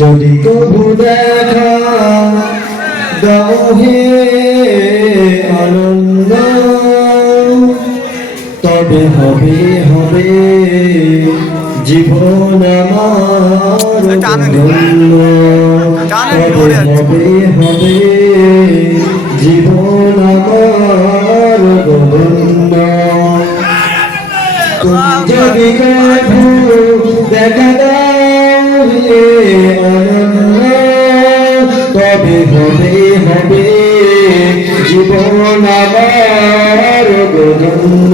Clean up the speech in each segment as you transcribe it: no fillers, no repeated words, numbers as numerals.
যদি কবু দেখা দাও হে আনন্দ, তবে হবে হবে জীবন আমার ধন্য, তবে হবে হবে জীবন আমার ধন্য। তুমি যদি কবু দেখা দাও হে আনন্দ, তবে হবে হবে জীবন আমার ধন্য,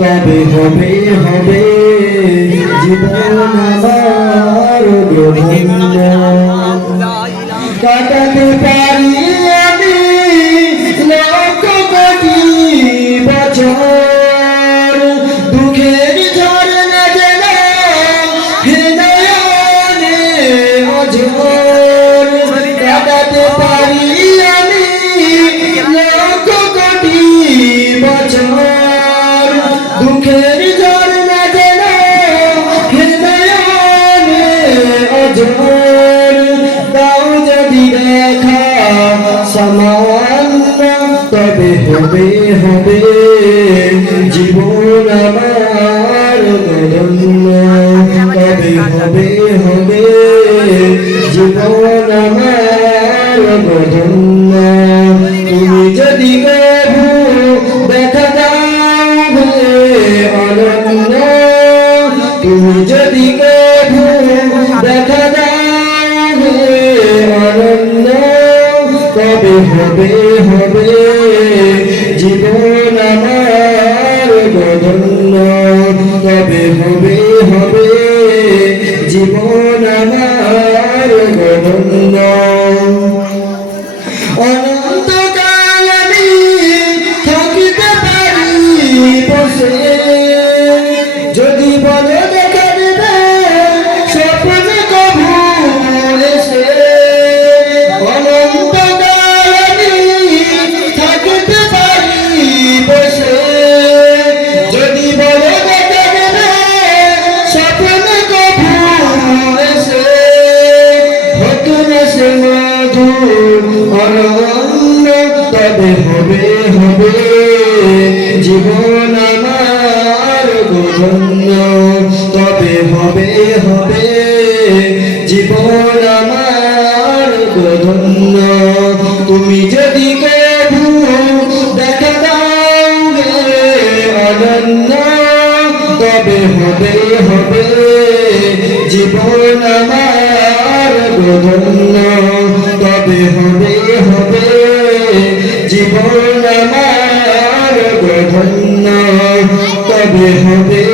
তবে হবে হবে জীবন আমার ধন্য। কাটাতে পারি আমি লক্ষ কোটি বছর, দুঃখের ঝরনা যেন হৃদয়ে অঝোর। কাটাতে পারি আমি লক্ষ কোটি বছর, দুঃখের ঝরনা যেন হৃদয়ে অঝোর। দাও যদি দেখা সামান্য, তবে হবে হবে জীবন আমার ধন্য, তবে হবে হবে জীবন আমার ধন্য। তুমি যদি কবু দেখা দাও হে আনন্দ, তুমি যদি কবু দেখা দাও হে আনন্দ, তবে হবে হবে জীবন আমার ধন্য, তবে হবে হবে জীবন আমার ধন্য। অনন্তকাল আমি থাকিতে পারি বসে, যদি বলে দেখা দেবে স্বপ্নে কবু এসে। অনন্তকাল আমি থাকিতে পারি বসে, যদি বলে দেখা দেবে স্বপ্নে কবু এসে। নতুন এসে মধুর অনন্য, তবে হবে হবে জীবন আমার ধন্য, তবে হবে হবে জীবন আমার ধন্য। তুমি যদি কবু দেখা দাও হে অনন্য, তবে হবে হবে জীবন আমার ধন্য, তবে হবে হবে জীবন আমার ধন্য, তবে হবে